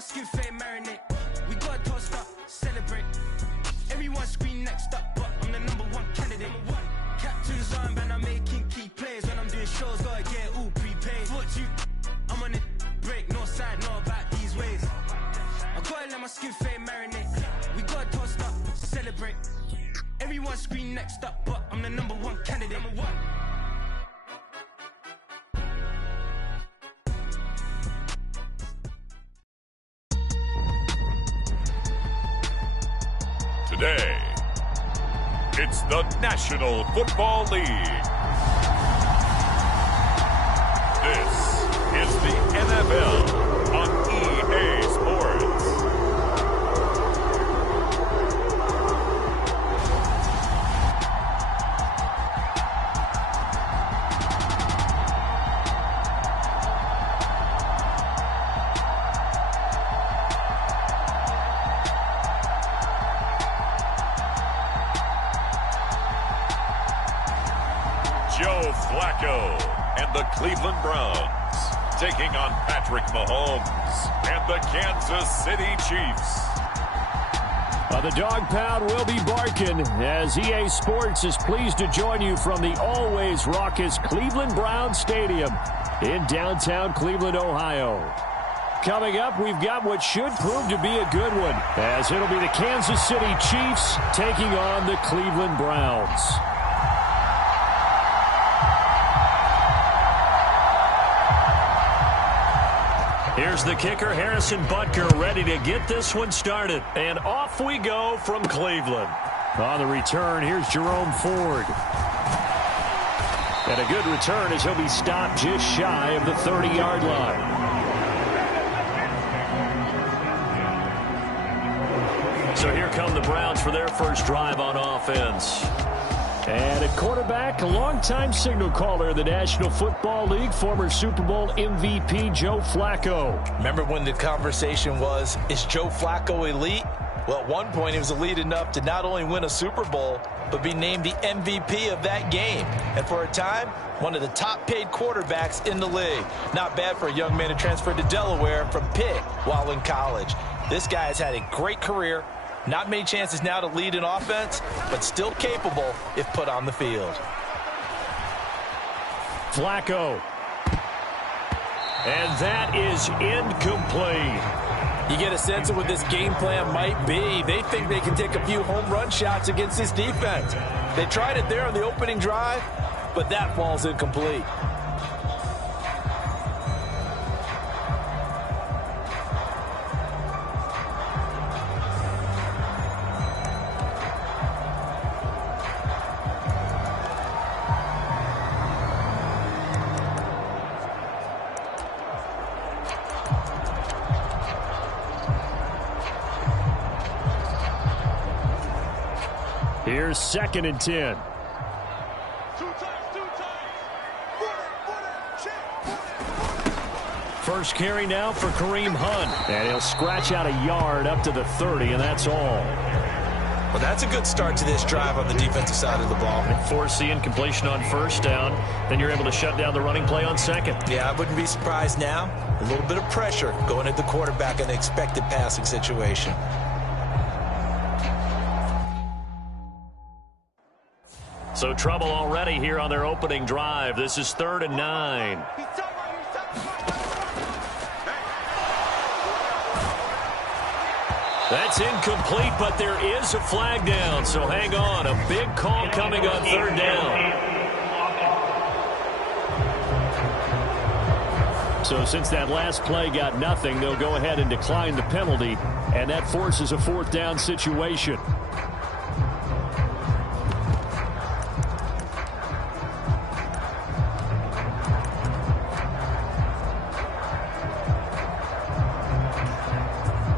my skin fade marinate. We got tossed up, celebrate. Everyone scream next up, but I'm the #1 candidate. Captain's armband, I'm making key plays. When I'm doing shows, gotta get it all prepaid. What you? I'm on it, break, no side, no about these ways. I gotta let my skin fade marinate. We got tossed up, celebrate. Everyone scream next up, but I'm the #1 candidate. Today, it's the National Football League. This is the NFL on EA Sports. Joe Flacco and the Cleveland Browns taking on Patrick Mahomes and the Kansas City Chiefs. The dog pound will be barking as EA Sports is pleased to join you from the always raucous Cleveland Browns Stadium in downtown Cleveland, Ohio. Coming up, we've got what should prove to be a good one, as it'll be the Kansas City Chiefs taking on the Cleveland Browns. Here's the kicker, Harrison Butker, ready to get this one started. And off we go from Cleveland. On the return, here's Jerome Ford. And a good return as he'll be stopped just shy of the 30-yard line. So here come the Browns for their first drive on offense. And at quarterback, a longtime signal caller in the National Football League, former Super Bowl MVP Joe Flacco. Remember when the conversation was, is Joe Flacco elite? Well, at one point he was elite enough to not only win a Super Bowl, but be named the MVP of that game. And for a time, one of the top-paid quarterbacks in the league. Not bad for a young man who transferred to Delaware from Pitt while in college. This guy has had a great career. Not many chances now to lead an offense, but still capable if put on the field. Flacco. And that is incomplete. You get a sense of what this game plan might be. They think they can take a few home run shots against this defense. They tried it there on the opening drive, but that falls incomplete. Here's 2nd and 10. First carry now for Kareem Hunt. And he'll scratch out a yard up to the 30, and that's all. Well, that's a good start to this drive on the defensive side of the ball. Force the incompletion on first down. Then you're able to shut down the running play on second. Yeah, I wouldn't be surprised now. A little bit of pressure going at the quarterback in an expected passing situation. So trouble already here on their opening drive. This is 3rd and 9. That's incomplete, but there is a flag down. So hang on. A big call coming on 3rd down. So since that last play got nothing, they'll go ahead and decline the penalty. And that forces a 4th down situation.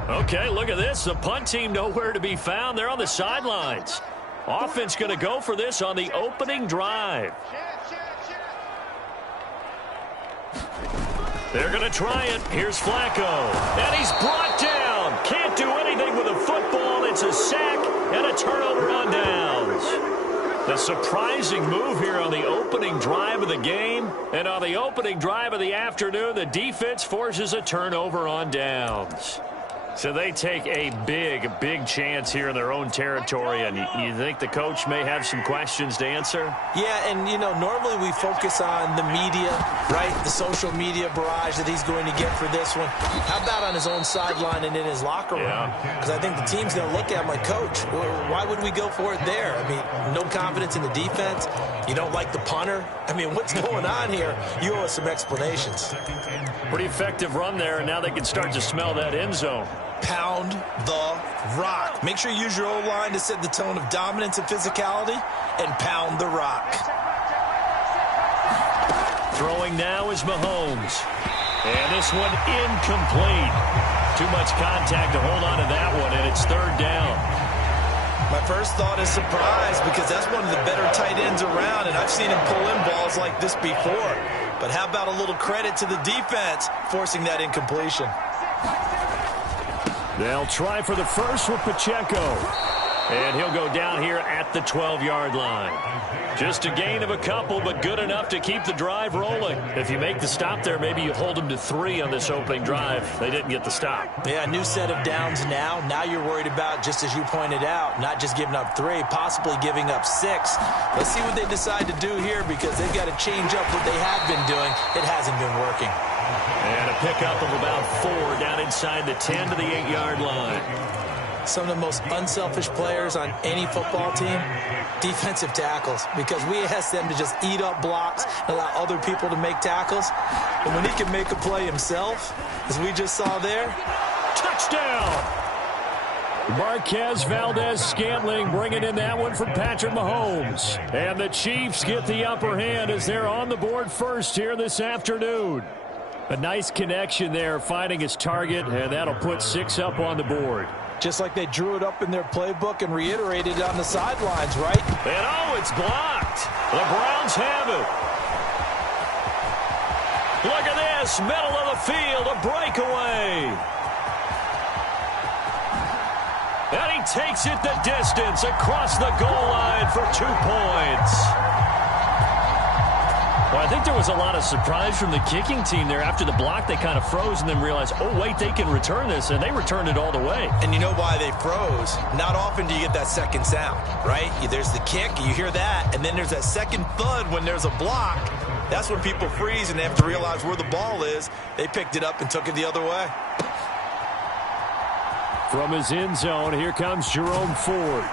Okay, look at this. The punt team nowhere to be found. They're on the sidelines. Offense going to go for this on the opening drive. They're going to try it. Here's Flacco. And he's brought down. Can't do anything with a football. It's a sack and a turnover on downs. The surprising move here on the opening drive of the game. And on the opening drive of the afternoon, the defense forces a turnover on downs. So they take a big chance here in their own territory, and you think the coach may have some questions to answer? Yeah, and, normally we focus on the media, right, the social media barrage that he's going to get for this one. How about on his own sideline and in his locker room? Because I think the team's going to look at him like, Coach, why would we go for it there? I mean, no confidence in the defense. You don't like the punter? I mean, what's going on here? You owe us some explanations. Pretty effective run there, and now they can start to smell that end zone. Pound the rock. Make sure you use your O-line to set the tone of dominance and physicality, and pound the rock. Throwing now is Mahomes. And this one incomplete. Too much contact to hold on to that one, and it's third down. My first thought is surprise, because that's one of the better tight ends around, and I've seen him pull in balls like this before. But how about a little credit to the defense forcing that incompletion? They'll try for the first with Pacheco. And he'll go down here at the 12-yard line. Just a gain of a couple, but good enough to keep the drive rolling. If you make the stop there, maybe you hold them to 3 on this opening drive. They didn't get the stop. Yeah, new set of downs now. Now you're worried about, just as you pointed out, not just giving up 3, possibly giving up 6. Let's see what they decide to do here, because they've got to change up what they have been doing. It hasn't been working. And a pickup of about 4 down inside the 10 to the 8-yard line. Some of the most unselfish players on any football team, defensive tackles, because we ask them to just eat up blocks and allow other people to make tackles. And when he can make a play himself, as we just saw there, touchdown! Marquez Valdez-Scantling bringing in that one from Patrick Mahomes. And the Chiefs get the upper hand as they're on the board first here this afternoon. A nice connection there, finding his target, and that'll put 6 up on the board. Just like they drew it up in their playbook and reiterated it on the sidelines, right? And oh, it's blocked. The Browns have it. Look at this, middle of the field, a breakaway. And he takes it the distance across the goal line for 2 points. Well, I think there was a lot of surprise from the kicking team there. After the block, they kind of froze and then realized, oh, wait, they can return this, and they returned it all the way. And you know why they froze? Not often do you get that second sound, right? There's the kick, you hear that, and then there's that second thud when there's a block. That's when people freeze and they have to realize where the ball is. They picked it up and took it the other way. From his end zone, here comes Jerome Ford.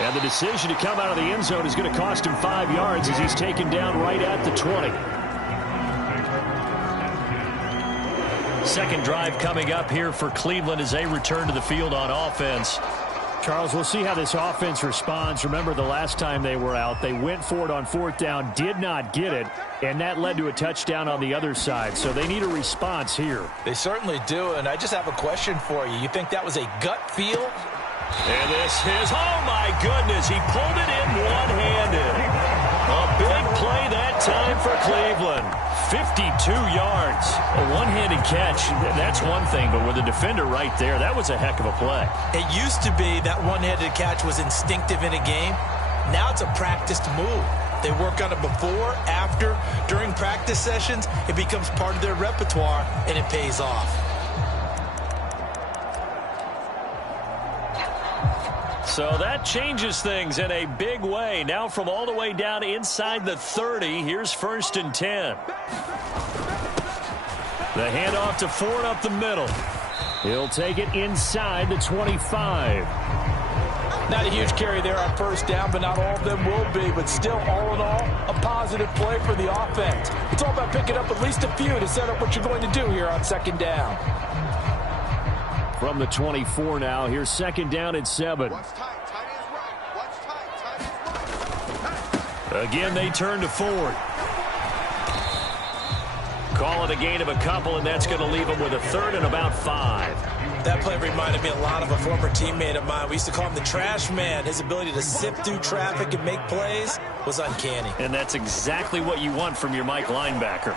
And the decision to come out of the end zone is going to cost him 5 yards as he's taken down right at the 20. Second drive coming up here for Cleveland as they return to the field on offense. Charles, we'll see how this offense responds. Remember the last time they were out, they went for it on 4th down, did not get it, and that led to a touchdown on the other side. So they need a response here. They certainly do, and I just have a question for you. You think that was a gut feel? And this is, oh my goodness, he pulled it in one-handed. A big play that time for Cleveland. 52 yards. A one-handed catch, that's one thing, but with a defender right there, that was a heck of a play. It used to be that one-handed catch was instinctive in a game. Now it's a practiced move. They work on it before, after, during practice sessions. It becomes part of their repertoire, and it pays off. So that changes things in a big way. Now from all the way down inside the 30, here's 1st and 10. The handoff to Ford up the middle. He'll take it inside the 25. Not a huge carry there on 1st down, but not all of them will be. But still, all in all, a positive play for the offense. It's all about picking up at least a few to set up what you're going to do here on 2nd down. From the 24 now, here's 2nd down and 7. Again, they turn to Ford. Call it a gain of a couple, and that's going to leave them with a 3rd and about 5. That play reminded me a lot of a former teammate of mine. We used to call him the trash man. His ability to sift through traffic and make plays was uncanny. And that's exactly what you want from your Mike linebacker.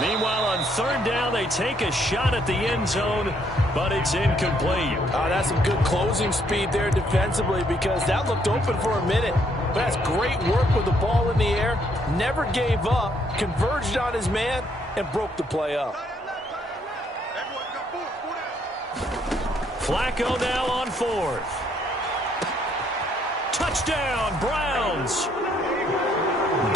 Meanwhile, on third down, they take a shot at the end zone, but it's incomplete. That's some good closing speed there defensively because that looked open for a minute. But that's great work with the ball in the air. Never gave up, converged on his man, and broke the play up. Flacco now on fourth. Touchdown, Browns.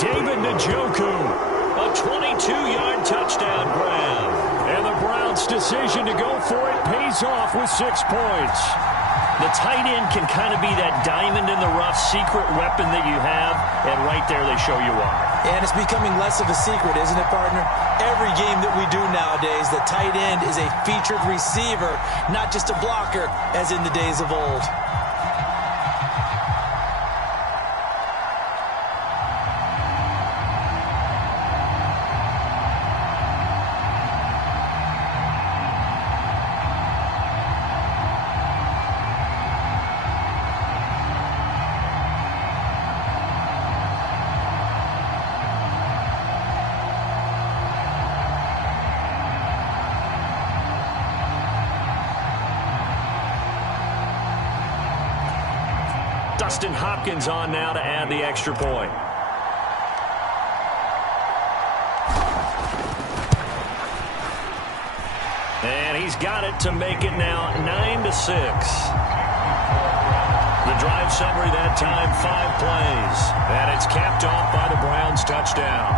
David Njoku. A 22-yard touchdown grab. And the Browns' decision to go for it pays off with 6 points. The tight end can kind of be that diamond in the rough secret weapon that you have, and right there they show you why. And it's becoming less of a secret, isn't it, partner? Every game that we do nowadays, the tight end is a featured receiver, not just a blocker, as in the days of old. Dustin Hopkins on now to add the extra point. And he's got it to make it now 9-6. The drive summary that time, 5 plays. And it's capped off by the Browns touchdown.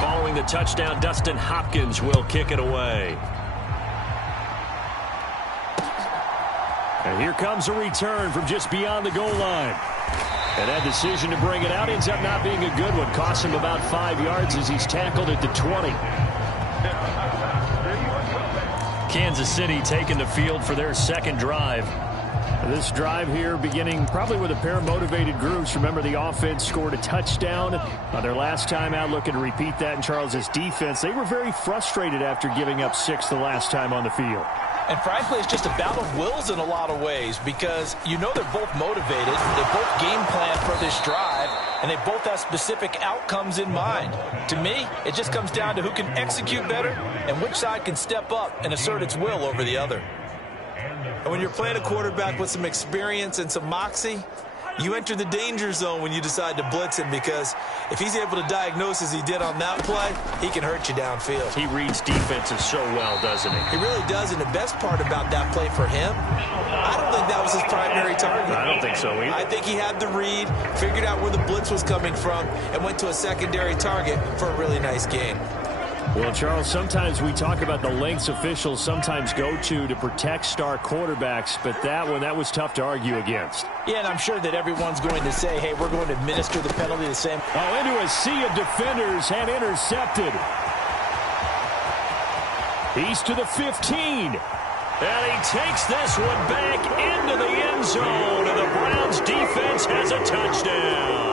Following the touchdown, Dustin Hopkins will kick it away. And here comes a return from just beyond the goal line. And that decision to bring it out ends up not being a good one. Costs him about 5 yards as he's tackled at the 20. Kansas City taking the field for their second drive. This drive here beginning probably with a pair of motivated groups. Remember, the offense scored a touchdown on their last time out, looking to repeat that in Charles's defense. They were very frustrated after giving up 6 the last time on the field. And frankly, it's just a battle of wills in a lot of ways because you know they're both motivated. They both game plan for this drive, and they both have specific outcomes in mind. To me, it just comes down to who can execute better and which side can step up and assert its will over the other. And when you're playing a quarterback with some experience and some moxie, you enter the danger zone when you decide to blitz him because if he's able to diagnose as he did on that play, he can hurt you downfield. He reads defenses so well, doesn't he? He really does, and the best part about that play for him, I don't think that was his primary target. I don't think so either. I think he had the read, figured out where the blitz was coming from, and went to a secondary target for a really nice game. Well, Charles, sometimes we talk about the lengths officials sometimes go to protect star quarterbacks, but that was tough to argue against. Yeah, and I'm sure that everyone's going to say, hey, we're going to administer the penalty the same. Oh, into a sea of defenders and intercepted. He's to the 15. And he takes this one back into the end zone, and the Browns defense has a touchdown.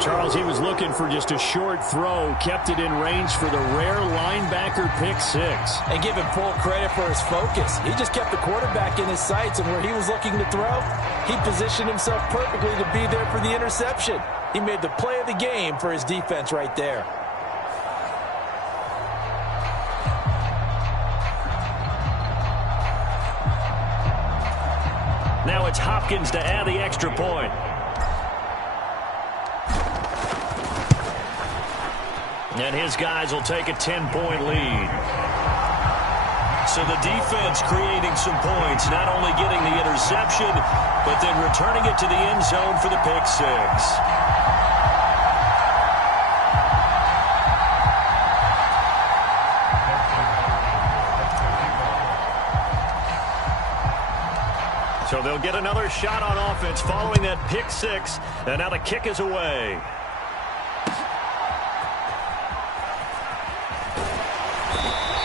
Charles, he was looking for just a short throw, kept it in range for the rare linebacker pick 6. And give him full credit for his focus. He just kept the quarterback in his sights, and where he was looking to throw, he positioned himself perfectly to be there for the interception. He made the play of the game for his defense right there. Now it's Hopkins to add the extra point. And his guys will take a 10-point lead. So the defense creating some points, not only getting the interception, but then returning it to the end zone for the pick 6. So they'll get another shot on offense following that pick 6. And now the kick is away.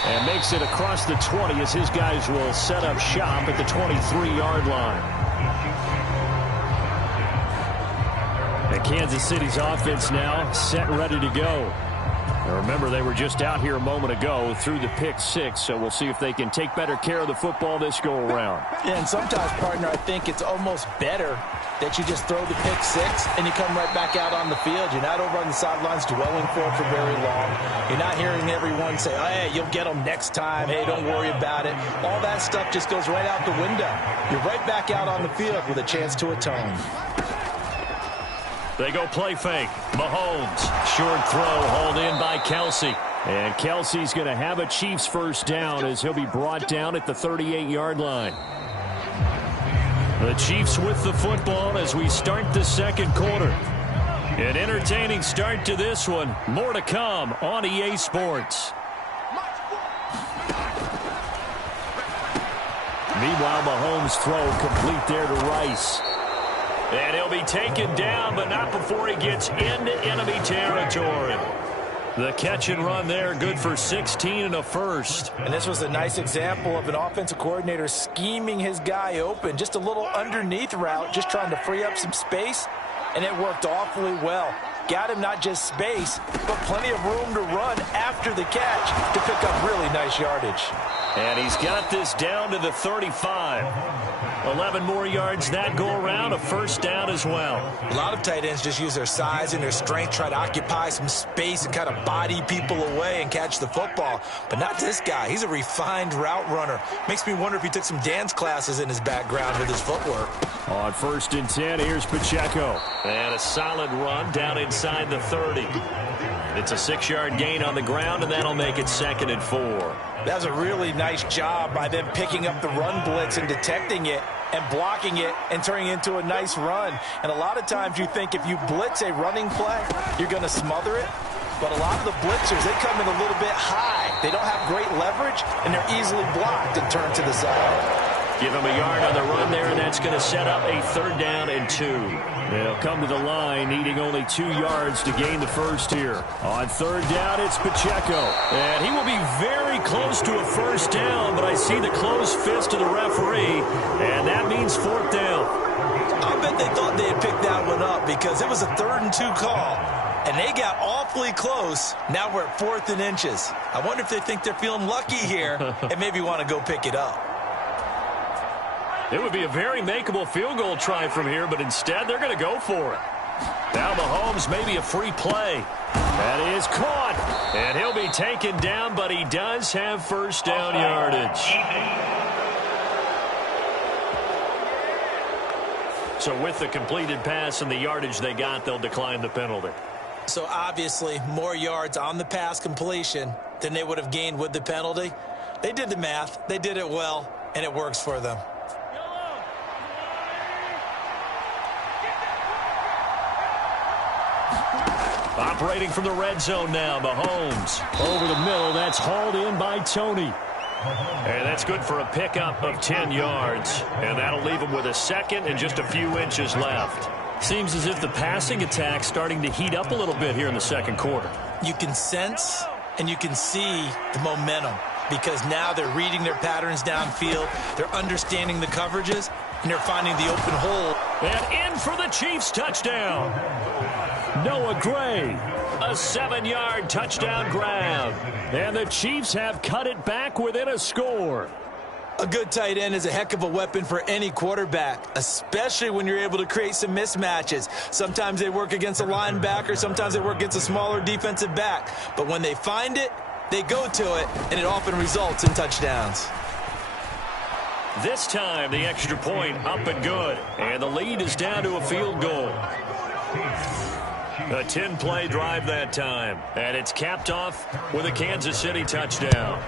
And makes it across the 20 as his guys will set up shop at the 23-yard line. And Kansas City's offense now set and ready to go. Now remember, they were just out here a moment ago through the pick 6, so we'll see if they can take better care of the football this go-around. Yeah, and sometimes, partner, I think it's almost better that you just throw the pick 6 and you come right back out on the field. You're not over on the sidelines dwelling for it for very long. You're not hearing everyone say, oh, hey, you'll get them next time. Hey, don't worry about it. All that stuff just goes right out the window. You're right back out on the field with a chance to atone. They go play fake. Mahomes. Short throw hauled in by Kelsey. And Kelsey's going to have a Chiefs first down as he'll be brought down at the 38-yard line. The Chiefs with the football as we start the second quarter. An entertaining start to this one. More to come on EA Sports. Meanwhile, Mahomes' throw complete there to Rice. And he'll be taken down, but not before he gets into enemy territory. The catch and run there, good for 16 and a first. And this was a nice example of an offensive coordinator scheming his guy open. Just a little underneath route, just trying to free up some space, and it worked awfully well. Got him not just space, but plenty of room to run after the catch to pick up really nice yardage. And he's got this down to the 35. 11 more yards that go around, a first down as well. A lot of tight ends just use their size and their strength, try to occupy some space and kind of body people away and catch the football. But not this guy. He's a refined route runner. Makes me wonder if he took some dance classes in his background with his footwork. On 1st and 10, here's Pacheco. And a solid run down inside the 30. It's a 6-yard gain on the ground, and that'll make it 2nd and 4. That was a really nice job by them picking up the run blitz and detecting it and blocking it and turning it into a nice run. And a lot of times you think if you blitz a running play, you're going to smother it. But a lot of the blitzers, they come in a little bit high. They don't have great leverage, and they're easily blocked and turned to the side. Give him a yard on the run there, and that's going to set up a 3rd down and 2. They'll come to the line, needing only 2 yards to gain the first here. On 3rd down, it's Pacheco. And he will be very close to a first down, but I see the closed fist of the referee, and that means 4th down. I bet they thought they had picked that one up because it was a 3rd and 2 call. And they got awfully close. Now we're at 4th and inches. I wonder if they think they're feeling lucky here and maybe want to go pick it up. It would be a very makeable field goal try from here, but instead they're going to go for it. Now Mahomes, maybe a free play. That is caught. And he'll be taken down, but he does have first down yardage. So with the completed pass and the yardage they got, they'll decline the penalty. So obviously more yards on the pass completion than they would have gained with the penalty. They did the math. They did it well, and it works for them. Operating from the red zone now, Mahomes. Over the middle, that's hauled in by Tony. And that's good for a pickup of 10 yards. And that'll leave him with a 2nd and just a few inches left. Seems as if the passing attack's starting to heat up a little bit here in the 2nd quarter. You can sense and you can see the momentum because now they're reading their patterns downfield, they're understanding the coverages, and they're finding the open hole. And in for the Chiefs touchdown. Noah Gray, a 7-yard touchdown grab. And the Chiefs have cut it back within a score. A good tight end is a heck of a weapon for any quarterback, especially when you're able to create some mismatches. Sometimes they work against a linebacker, sometimes they work against a smaller defensive back. But when they find it, they go to it, and it often results in touchdowns. This time, the extra point up and good. And the lead is down to a field goal. A 10-play drive that time. And it's capped off with a Kansas City touchdown.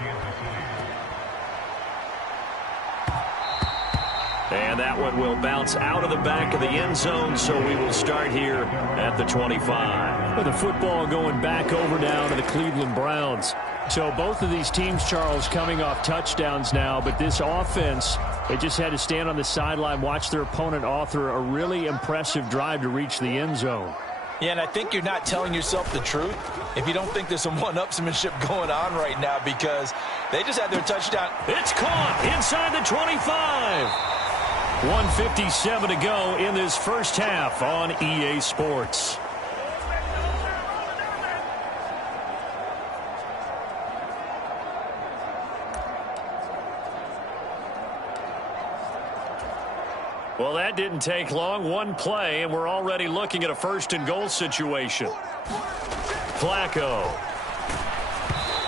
And that one will bounce out of the back of the end zone, so we will start here at the 25. With the football going back over now to the Cleveland Browns. So both of these teams, Charles, coming off touchdowns now, but this offense, they just had to stand on the sideline, watch their opponent author a really impressive drive to reach the end zone. Yeah, and I think you're not telling yourself the truth if you don't think there's some one-upsmanship going on right now because they just had their touchdown. It's caught inside the 25. 1:57 to go in this first half on EA Sports. Well, that didn't take long. One play, and we're already looking at a first-and-goal situation. Flacco.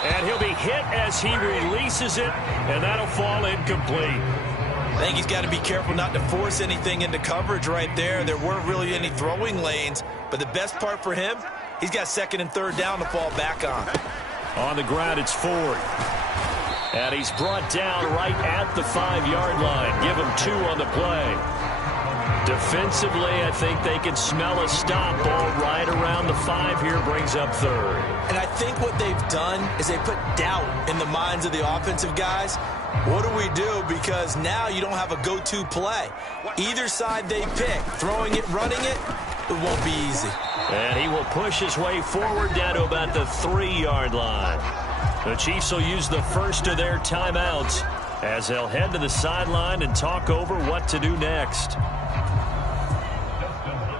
And he'll be hit as he releases it, and that'll fall incomplete. I think he's got to be careful not to force anything into coverage right there. There weren't really any throwing lanes, but the best part for him, he's got second and third down to fall back on. On the ground, it's Ford. And he's brought down right at the 5-yard line. Give him 2 on the play. Defensively, I think they can smell a stop. Ball right around the 5 here, brings up third. And I think what they've done is they put doubt in the minds of the offensive guys. What do we do? Because now you don't have a go-to play. Either side they pick, throwing it, running it, it won't be easy. And he will push his way forward down to about the 3-yard line. The Chiefs will use the first of their timeouts as they'll head to the sideline and talk over what to do next.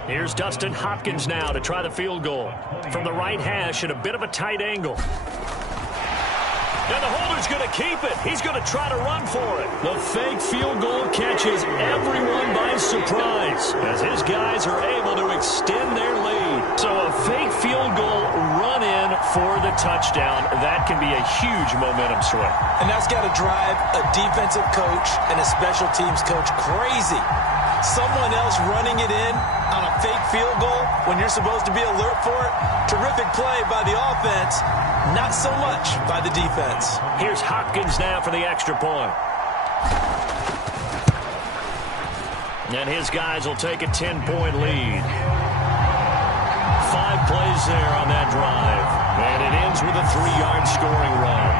Here's Dustin Hopkins now to try the field goal. From the right hash at a bit of a tight angle. And the holder's going to keep it. He's going to try to run for it. The fake field goal catches everyone by surprise as his guys are able to extend their lead. So a fake field goal run in for the touchdown. That can be a huge momentum swing. And that's got to drive a defensive coach and a special teams coach crazy. Someone else running it in on a fake field goal when you're supposed to be alert for it. Terrific play by the offense. Not so much by the defense. Here's Hopkins now for the extra point. And his guys will take a 10-point lead. 5 plays there on that drive. And it ends with a 3-yard scoring run.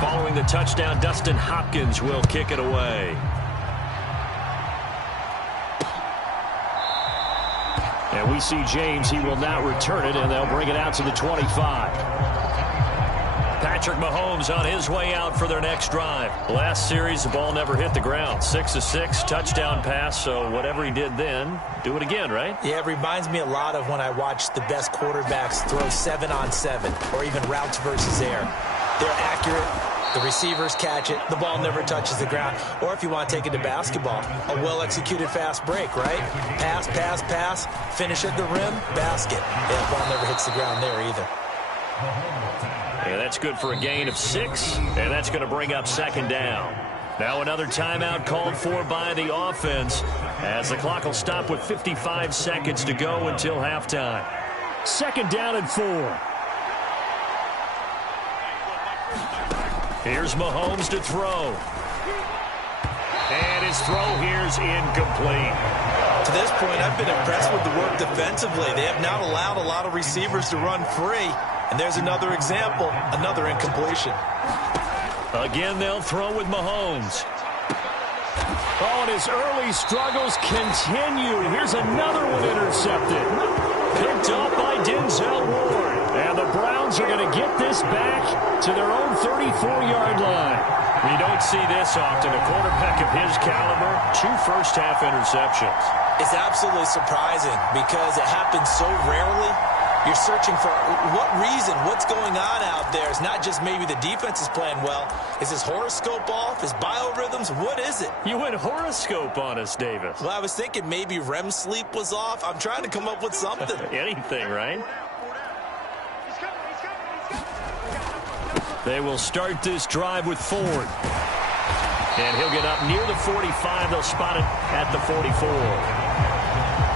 Following the touchdown, Dustin Hopkins will kick it away. And we see James. He will now return it, and they'll bring it out to the 25. Patrick Mahomes on his way out for their next drive. Last series, the ball never hit the ground. 6 of 6, touchdown pass, so whatever he did then, do it again, right? Yeah, it reminds me a lot of when I watch the best quarterbacks throw 7-on-7 or even routes versus air. They're accurate. The receivers catch it. The ball never touches the ground. Or if you want to take it to basketball, a well-executed fast break, right? Pass, pass, pass, finish at the rim, basket. Yeah, the ball never hits the ground there either. Yeah, that's good for a gain of 6, and that's going to bring up second down. Now another timeout called for by the offense as the clock will stop with 55 seconds to go until halftime. Second down and 4. Here's Mahomes to throw. And his throw here's incomplete. To this point, I've been impressed with the work defensively. They have not allowed a lot of receivers to run free. And there's another example, another incompletion. Again, they'll throw with Mahomes. Oh, and his early struggles continue. Here's another one intercepted. Picked up by Denzel Ward. And the Browns are going to get this back to their own 34-yard line. You don't see this often. A quarterback of his caliber, 2 first-half interceptions. It's absolutely surprising because it happens so rarely. You're searching for what reason, what's going on out there. It's not just maybe the defense is playing well. Is his horoscope off? His biorhythms? What is it? You went horoscope on us, Davis. Well, I was thinking maybe REM sleep was off. I'm trying to come up with something. Anything, right? They will start this drive with Ford. And he'll get up near the 45. They'll spot it at the 44.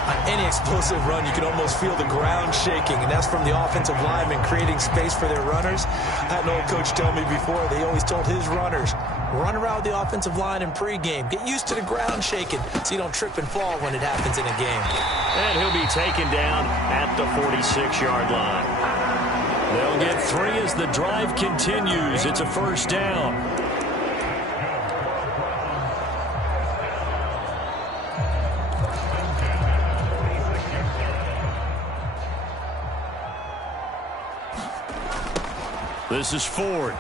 On any explosive run, you can almost feel the ground shaking, and that's from the offensive linemen creating space for their runners. I had an old coach tell me before, they always told his runners, run around the offensive line in pregame. Get used to the ground shaking so you don't trip and fall when it happens in a game. And he'll be taken down at the 46-yard line. They'll get 3 as the drive continues. It's a first down. This is Ford.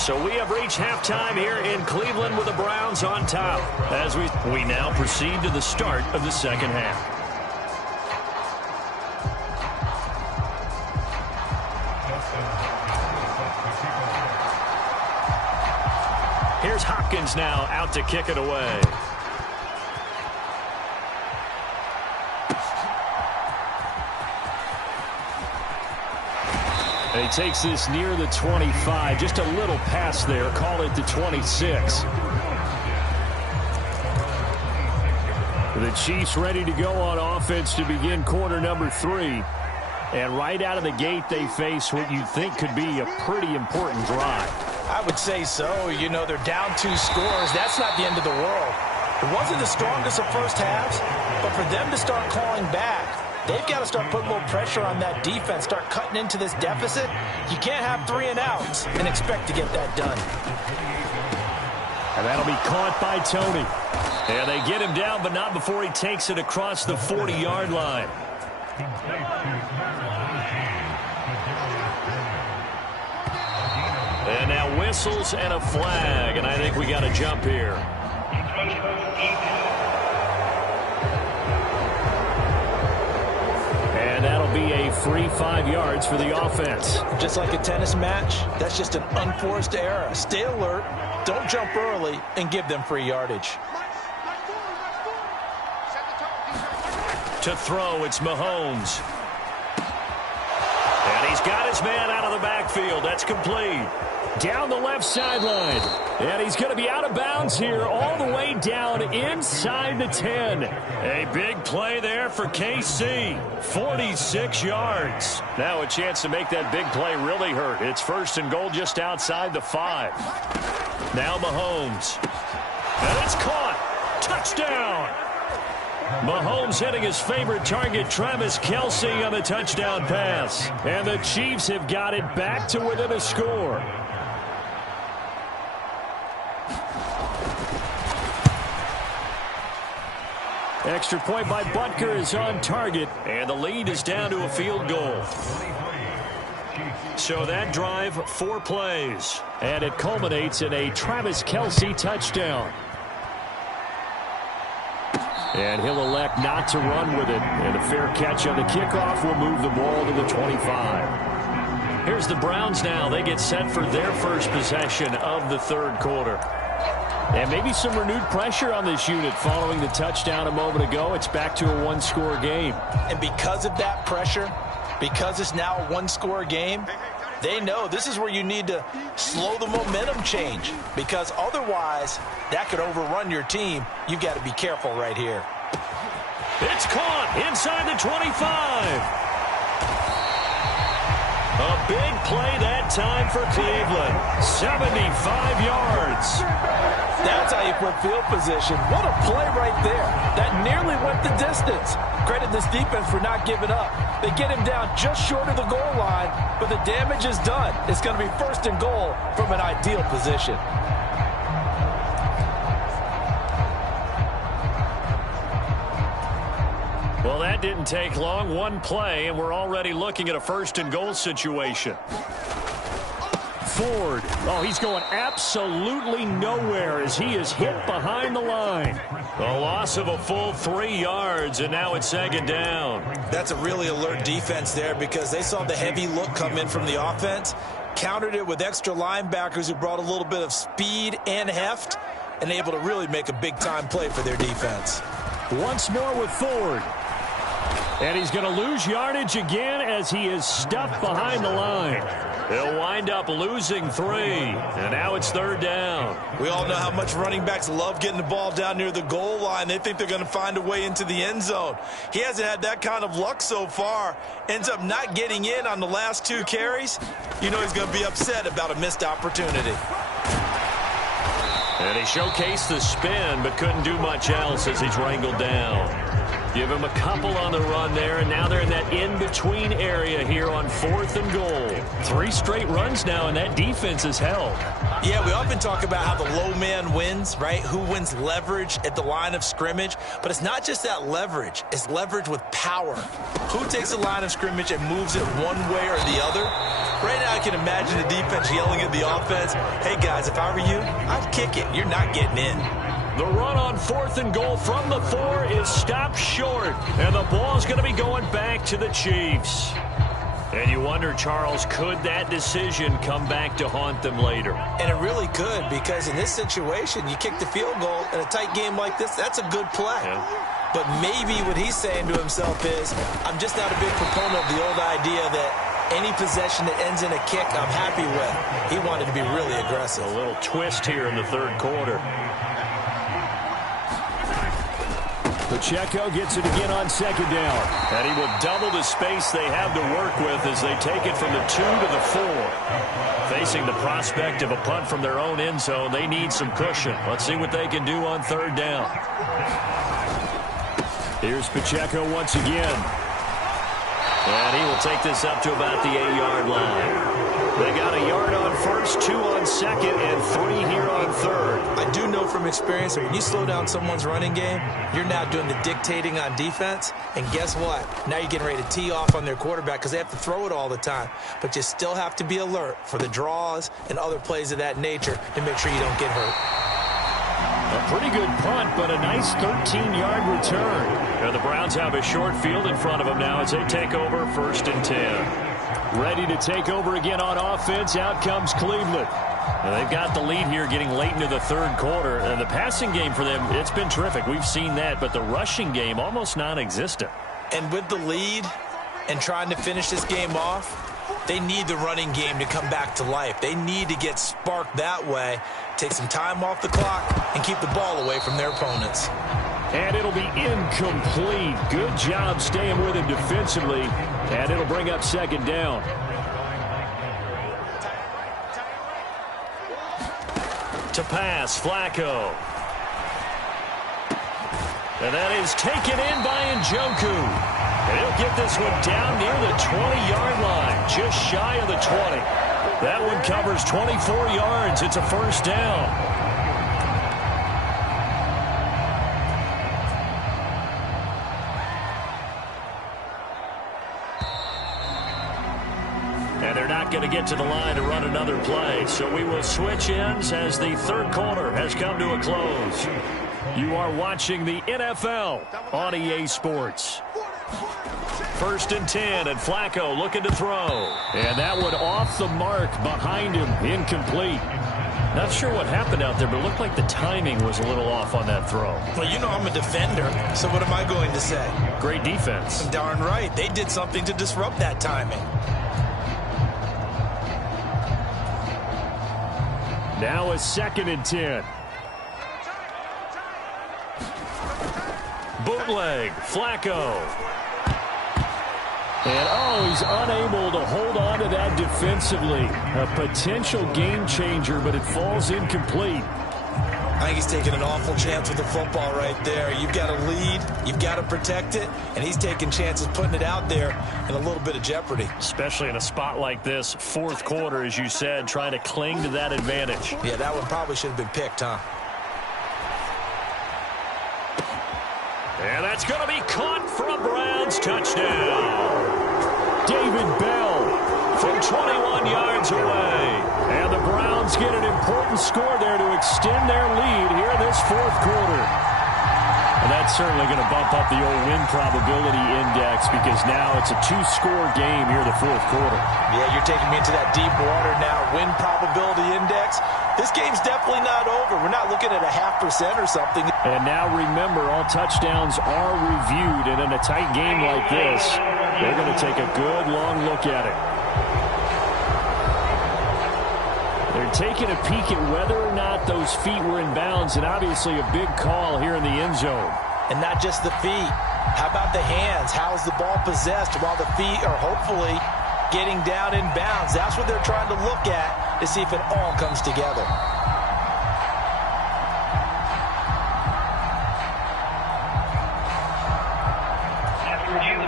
So we have reached halftime here in Cleveland with the Browns on top as we now proceed to the start of the second half. Here's Hopkins now out to kick it away. And he takes this near the 25. Just a little pass there. Call it the 26. The Chiefs ready to go on offense to begin quarter number 3. And right out of the gate, they face what you think could be a pretty important drive. I would say so. You know, they're down 2 scores. That's not the end of the world. It wasn't the strongest of first halves, but for them to start clawing back, they've got to start putting a little pressure on that defense, start cutting into this deficit. You can't have 3 and outs and expect to get that done. And that'll be caught by Tony. And they get him down, but not before he takes it across the 40-yard line. And now whistles and a flag, and I think we got a jump here. And that'll be a free 5 yards for the offense. Just like a tennis match, that's just an unforced error. Stay alert, don't jump early, and give them free yardage. To throw, it's Mahomes. And he's got his man out of the backfield. That's complete. Down the left sideline. And he's going to be out of bounds here all the way down inside the 10. A big play there for KC. 46 yards. Now a chance to make that big play really hurt. It's 1st and goal just outside the 5. Now Mahomes. And it's caught. Touchdown. Mahomes hitting his favorite target, Travis Kelce, on the touchdown pass. And the Chiefs have got it back to within a score. Extra point by Butker is on target, and the lead is down to a field goal. So that drive, 4 plays, and it culminates in a Travis Kelce touchdown. And he'll elect not to run with it. And a fair catch on the kickoff will move the ball to the 25. Here's the Browns now. They get set for their first possession of the 3rd quarter. And maybe some renewed pressure on this unit following the touchdown a moment ago. It's back to a 1-score game. And because of that pressure, because it's now a 1-score game, they know this is where you need to slow the momentum change, because otherwise that could overrun your team. You've got to be careful right here. It's caught inside the 25. A big play that time for Cleveland. 75 yards. That's how you put field position. What a play right there. That nearly went the distance. Credit this defense for not giving up. They get him down just short of the goal line, but the damage is done. It's going to be 1st and goal from an ideal position. Well, that didn't take long. 1 play, and we're already looking at a 1st and goal situation. Ford. Oh, he's going absolutely nowhere as he is hit behind the line. A loss of a full 3 yards, and now it's 2nd down. That's a really alert defense there, because they saw the heavy look come in from the offense, countered it with extra linebackers who brought a little bit of speed and heft, and able to really make a big-time play for their defense. Once more with Ford. And he's going to lose yardage again as he is stuffed behind the line. He'll wind up losing 3, and now it's 3rd down. We all know how much running backs love getting the ball down near the goal line. They think they're going to find a way into the end zone. He hasn't had that kind of luck so far. Ends up not getting in on the last 2 carries. You know he's going to be upset about a missed opportunity. And he showcased the spin, but couldn't do much else as he's wrangled down. Give him a couple on the run there, and now they're in that in-between area here on 4th and goal. 3 straight runs now, and that defense is held. Yeah, we often talk about how the low man wins, right? Who wins leverage at the line of scrimmage. But it's not just that leverage. It's leverage with power. Who takes the line of scrimmage and moves it one way or the other? Right now I can imagine the defense yelling at the offense, hey, guys, if I were you, I'd kick it. You're not getting in. The run on 4th and goal from the 4 is stopped short, and the ball is going to be going back to the Chiefs. And you wonder, Charles, could that decision come back to haunt them later? And it really could, because in this situation, you kick the field goal in a tight game like this, that's a good play. Yeah. But maybe what he's saying to himself is, I'm just not a big proponent of the old idea that any possession that ends in a kick, I'm happy with. He wanted to be really aggressive. A little twist here in the third quarter. Pacheco gets it again on second down. And he will double the space they have to work with as they take it from the 2 to the 4. Facing the prospect of a punt from their own end zone, they need some cushion. Let's see what they can do on third down. Here's Pacheco once again. And he will take this up to about the 8-yard line. They got a yard on first, 2 on second, and 3 here on third. I do know from experience that when you slow down someone's running game, you're now doing the dictating on defense. And guess what? Now you're getting ready to tee off on their quarterback because they have to throw it all the time. But you still have to be alert for the draws and other plays of that nature to make sure you don't get hurt. A pretty good punt, but a nice 13-yard return. And the Browns have a short field in front of them now as they take over 1st and 10. Ready to take over again on offense. Out comes Cleveland. And they've got the lead here getting late into the third quarter. And the passing game for them, it's been terrific. We've seen that, but the rushing game almost non-existent. And with the lead and trying to finish this game off, they need the running game to come back to life. They need to get sparked that way, take some time off the clock, and keep the ball away from their opponents. And it'll be incomplete. Good job staying with him defensively. And it'll bring up second down. To pass, Flacco. And that is taken in by Njoku. And he'll get this one down near the 20-yard line, just shy of the 20. That one covers 24 yards. It's a first down. And they're not going to get to the line to run another play. So we will switch ends as the third quarter has come to a close. You are watching the NFL on EA Sports. 1st and 10, and Flacco looking to throw. And that one off the mark behind him, incomplete. Not sure what happened out there, but it looked like the timing was a little off on that throw. Well, you know I'm a defender, so what am I going to say? Great defense. Darn right. They did something to disrupt that timing. Now a 2nd and 10. Bootleg, Flacco. And, he's unable to hold on to that defensively. A potential game changer, but it falls incomplete. I think he's taking an awful chance with the football right there. You've got to lead, you've got to protect it, and he's taking chances putting it out there in a little bit of jeopardy. Especially in a spot like this, fourth quarter, as you said, trying to cling to that advantage. Yeah, that one probably should have been picked, huh? And that's going to be caught for a Browns touchdown. David Bell from 21 yards away. And the Browns get an important score there to extend their lead here in this fourth quarter. And that's certainly going to bump up the old win probability index because now it's a 2-score game here in the fourth quarter. Yeah, you're taking me into that deep water now. Win probability index. This game's definitely not over. We're not looking at a 0.5% or something. And now remember, all touchdowns are reviewed. And in a tight game like this, they're going to take a good long look at it. They're taking a peek at whether or not those feet were in bounds, and obviously a big call here in the end zone. And not just the feet. How about the hands? How's the ball possessed while the feet are hopefully getting down in bounds? That's what they're trying to look at to see if it all comes together.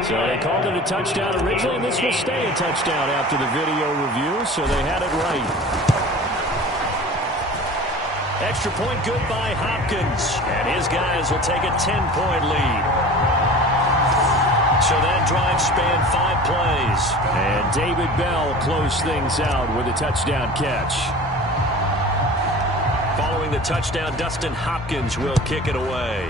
So they called it a touchdown originally, and this will stay a touchdown after the video review, so they had it right. Extra point good by Hopkins. And his guys will take a 10-point lead. So that drive spanned 5 plays. And David Bell closed things out with a touchdown catch. Following the touchdown, Dustin Hopkins will kick it away.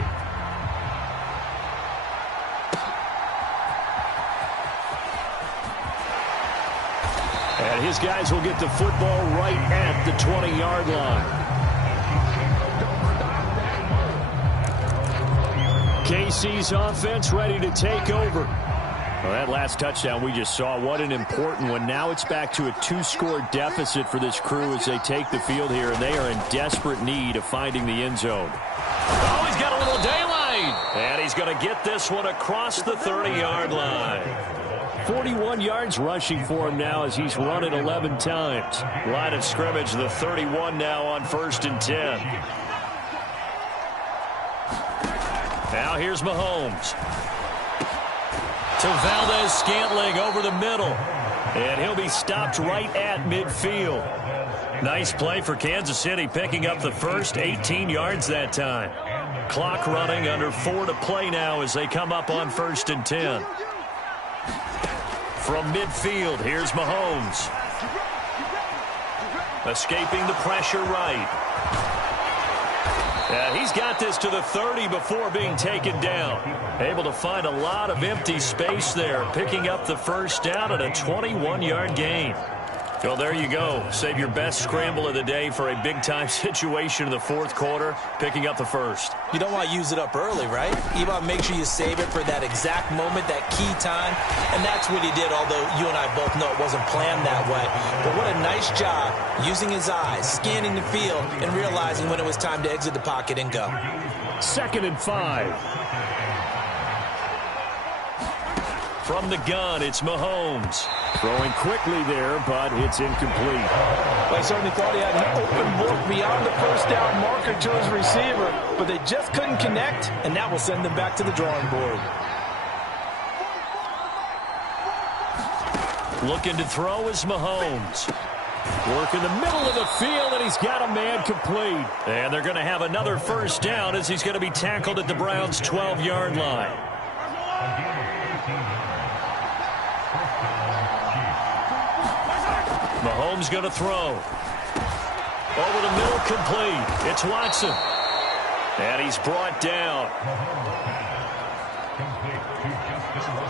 And his guys will get the football right at the 20-yard line. KC's offense ready to take over. Well, that last touchdown we just saw, what an important one. Now it's back to a 2-score deficit for this crew as they take the field here, and they are in desperate need of finding the end zone. Oh, he's got a little daylight. And he's going to get this one across the 30-yard line. 41 yards rushing for him now as he's run it 11 times. Line of scrimmage, the 31 now on 1st and 10. Now here's Mahomes. To Valdez-Scantling over the middle. And he'll be stopped right at midfield. Nice play for Kansas City, picking up the first, 18 yards that time. Clock running, under 4 to play now as they come up on 1st and 10. From midfield, here's Mahomes. Escaping the pressure right. He's got this to the 30 before being taken down. Able to find a lot of empty space there, picking up the first down at a 21-yard gain. Well, there you go. Save your best scramble of the day for a big-time situation in the 4th quarter, picking up the first. You don't want to use it up early, right? You want to make sure you save it for that exact moment, that key time. And that's what he did, although you and I both know it wasn't planned that way. But what a nice job using his eyes, scanning the field, and realizing when it was time to exit the pocket and go. 2nd and 5. From the gun, it's Mahomes. Throwing quickly there, but it's incomplete. Well, I certainly thought he had an open look beyond the first down marker to his receiver, but they just couldn't connect, and that will send them back to the drawing board. Looking to throw is Mahomes. Work in the middle of the field, and he's got a man complete. And they're going to have another first down as he's going to be tackled at the Browns' 12-yard line. Mahomes going to throw. Over the middle, complete. It's Watson. And he's brought down.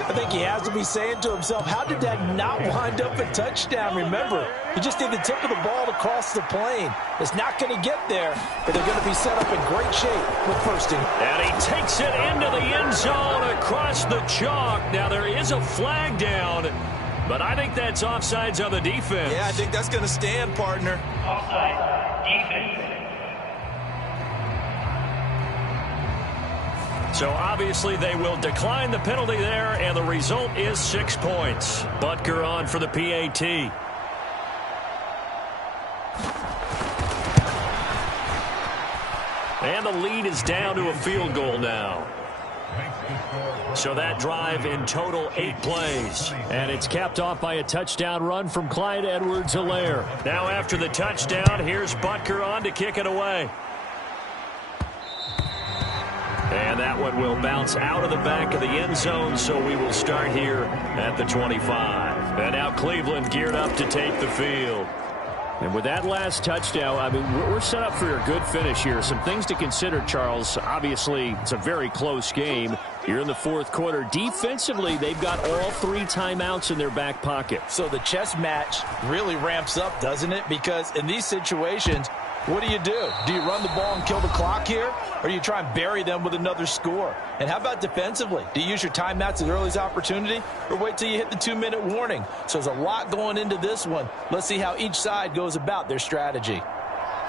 I think he has to be saying to himself, how did that not wind up a touchdown? Remember, he just did the tip of the ball to cross the plane. It's not going to get there, but they're going to be set up in great shape with 1st and he takes it into the end zone across the chalk. Now there is a flag down, but I think that's offsides on the defense. Yeah, I think that's going to stand, partner. Offside, defense. So obviously they will decline the penalty there, and the result is 6 points. Butker on for the PAT. And the lead is down to a field goal now. So that drive in total 8 plays. And it's capped off by a touchdown run from Clyde Edwards-Helaire. Now after the touchdown, here's Butker on to kick it away. And that one will bounce out of the back of the end zone, so we will start here at the 25. And now Cleveland geared up to take the field. And with that last touchdown, I mean, we're set up for a good finish here. Some things to consider, Charles. Obviously, it's a very close game. You're in the 4th quarter. Defensively, they've got all 3 timeouts in their back pocket. So the chess match really ramps up, doesn't it? Because in these situations, what do? Do you run the ball and kill the clock here? Or do you try and bury them with another score? And how about defensively? Do you use your timeouts as early as opportunity? Or wait till you hit the 2-minute warning? So there's a lot going into this one. Let's see how each side goes about their strategy.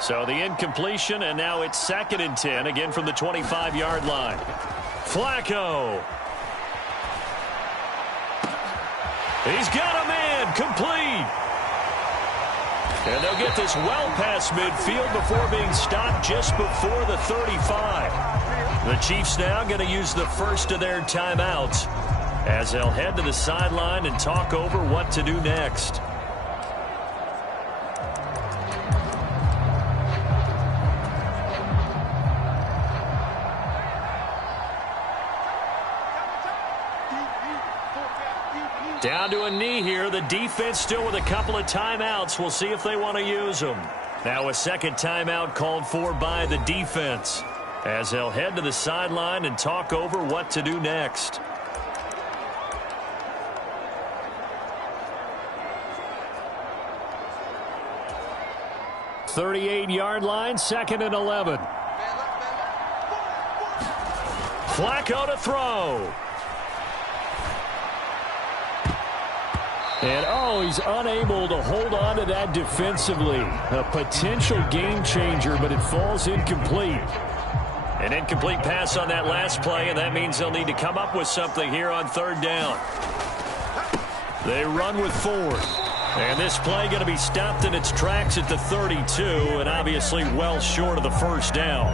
So the incompletion, and now it's 2nd and 10, again from the 25-yard line. Flacco. He's got a man complete. And they'll get this well past midfield before being stopped just before the 35. The Chiefs now going to use the first of their timeouts as they'll head to the sideline and talk over what to do next. Down to a knee here. The defense still with a couple of timeouts. We'll see if they want to use them. Now a second timeout called for by the defense as they'll head to the sideline and talk over what to do next. 38-yard line, 2nd and 11. Flacco to throw. And, he's unable to hold on to that defensively. A potential game changer, but it falls incomplete. An incomplete pass on that last play, and that means they'll need to come up with something here on 3rd down. They run with 4th. And this play going to be stopped in its tracks at the 32, and obviously well short of the 1st down.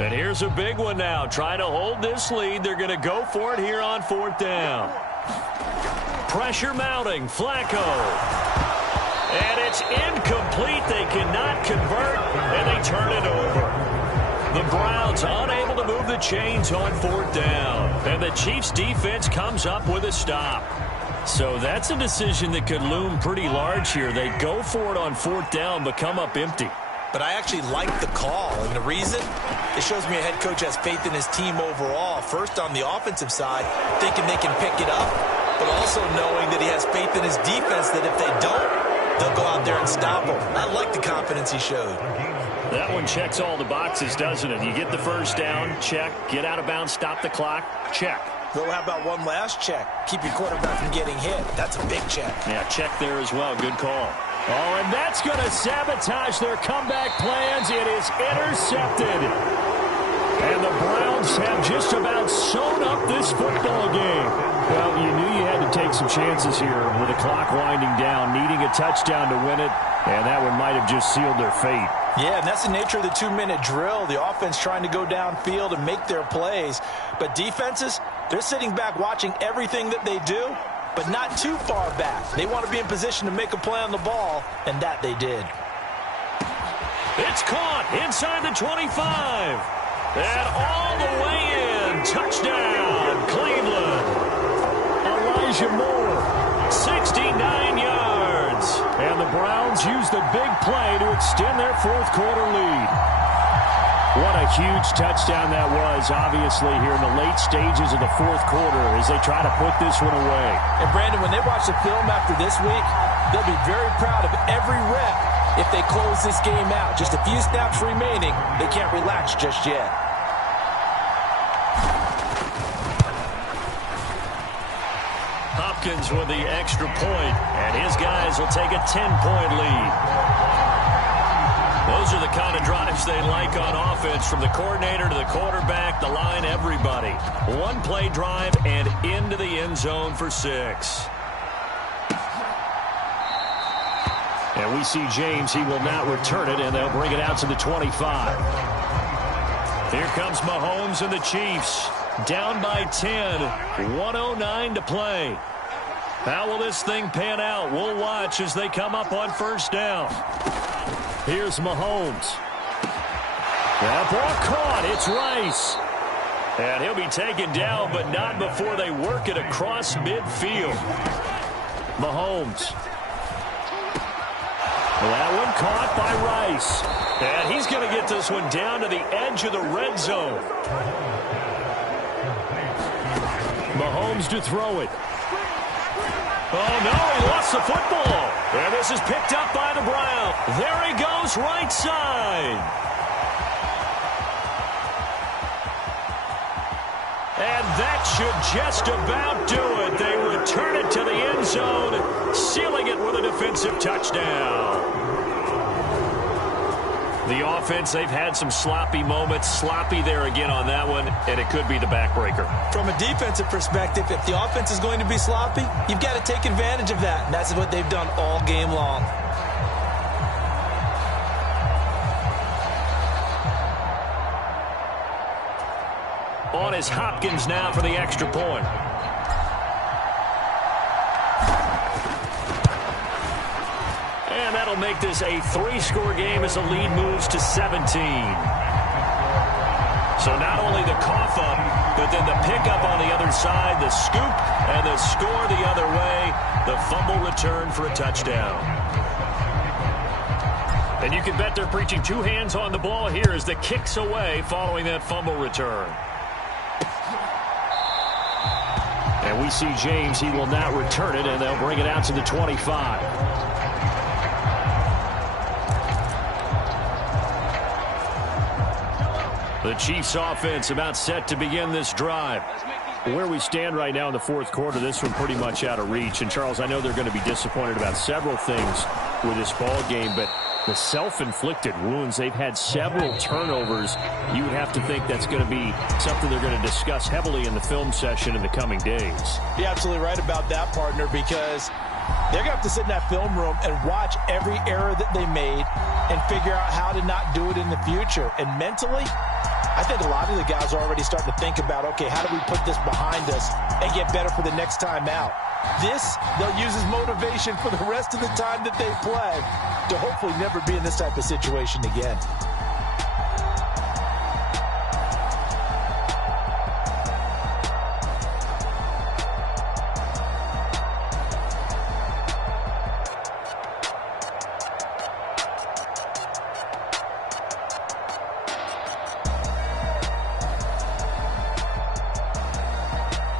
And here's a big one now. Trying to hold this lead. They're going to go for it here on 4th down. Pressure mounting. Flacco. And it's incomplete. They cannot convert, and they turn it over. The Browns unable to move the chains on 4th down. And the Chiefs defense comes up with a stop. So that's a decision that could loom pretty large here. They go for it on 4th down, but come up empty. But I actually like the call, and the reason? It shows me a head coach has faith in his team overall. First, on the offensive side, thinking they can pick it up, but also knowing that he has faith in his defense that if they don't, they'll go out there and stop them. I like the confidence he showed. That one checks all the boxes, doesn't it? You get the 1st down, check. Get out of bounds, stop the clock, check. Though, how about one last check? Keep your quarterback from getting hit. That's a big check. Yeah, check there as well. Good call. Oh, and that's going to sabotage their comeback plans. It is intercepted. And the Browns have just about sewn up this football game. Well, you knew you had to take some chances here with the clock winding down, needing a touchdown to win it, and that one might have just sealed their fate. Yeah, and that's the nature of the 2-minute drill. The offense trying to go downfield and make their plays. But defenses, they're sitting back watching everything that they do, but not too far back. They want to be in position to make a play on the ball, and that they did. It's caught inside the 25. And all the way in. Touchdown, Cleveland. Elijah Moore, 69 yards. And the Browns use the big play to extend their 4th quarter lead. What a huge touchdown that was, obviously, here in the late stages of the 4th quarter as they try to put this one away. And, Brandon, when they watch the film after this week, they'll be very proud of every rep if they close this game out. Just a few snaps remaining. They can't relax just yet. Hopkins with the extra point, and his guys will take a 10-point lead. Those are the kind of drives they like on offense, from the coordinator to the quarterback, the line, everybody. One-play drive and into the end zone for 6. And we see James. He will not return it, and they'll bring it out to the 25. Here comes Mahomes and the Chiefs. Down by 10. 1:09 to play. How will this thing pan out? We'll watch as they come up on 1st down. Here's Mahomes. That ball caught. It's Rice. And he'll be taken down, but not before they work it across midfield. Mahomes. That one caught by Rice. And he's going to get this one down to the edge of the red zone. Mahomes to throw it. Oh, no, he lost the football. And this is picked up by the Browns. There he goes, right side. And that should just about do it. They return it to the end zone, sealing it with a defensive touchdown. The offense, they've had some sloppy moments. Sloppy there again on that one, and it could be the backbreaker. From a defensive perspective, if the offense is going to be sloppy, you've got to take advantage of that. And that's what they've done all game long. On is Hopkins now for the extra point. And that'll make this a 3-score game as the lead moves to 17. So not only the cough up, but then the pickup on the other side, the scoop, and the score the other way, the fumble return for a touchdown. And you can bet they're preaching two hands on the ball here as the kick's away following that fumble return. And we see James. He will not return it, and they'll bring it out to the 25. The Chiefs offense about set to begin this drive. Where we stand right now in the fourth quarter, this one pretty much out of reach. And, Charles, I know they're going to be disappointed about several things with this ball game, but the self-inflicted wounds, they've had several turnovers. You would have to think that's going to be something they're going to discuss heavily in the film session in the coming days. You're absolutely right about that, partner, because they're going to have to sit in that film room and watch every error that they made and figure out how to not do it in the future. And mentally, I think a lot of the guys are already starting to think about, okay, how do we put this behind us and get better for the next time out? This, they'll use as motivation for the rest of the time that they play to hopefully never be in this type of situation again.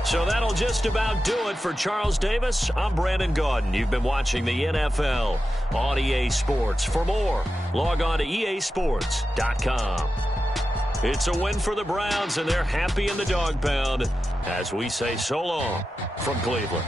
So that'll just about do it for Charles Davis. I'm Brandon Gaudin. You've been watching the NFL on EA Sports. For more, log on to easports.com. It's a win for the Browns, and they're happy in the dog pound as we say so long from Cleveland.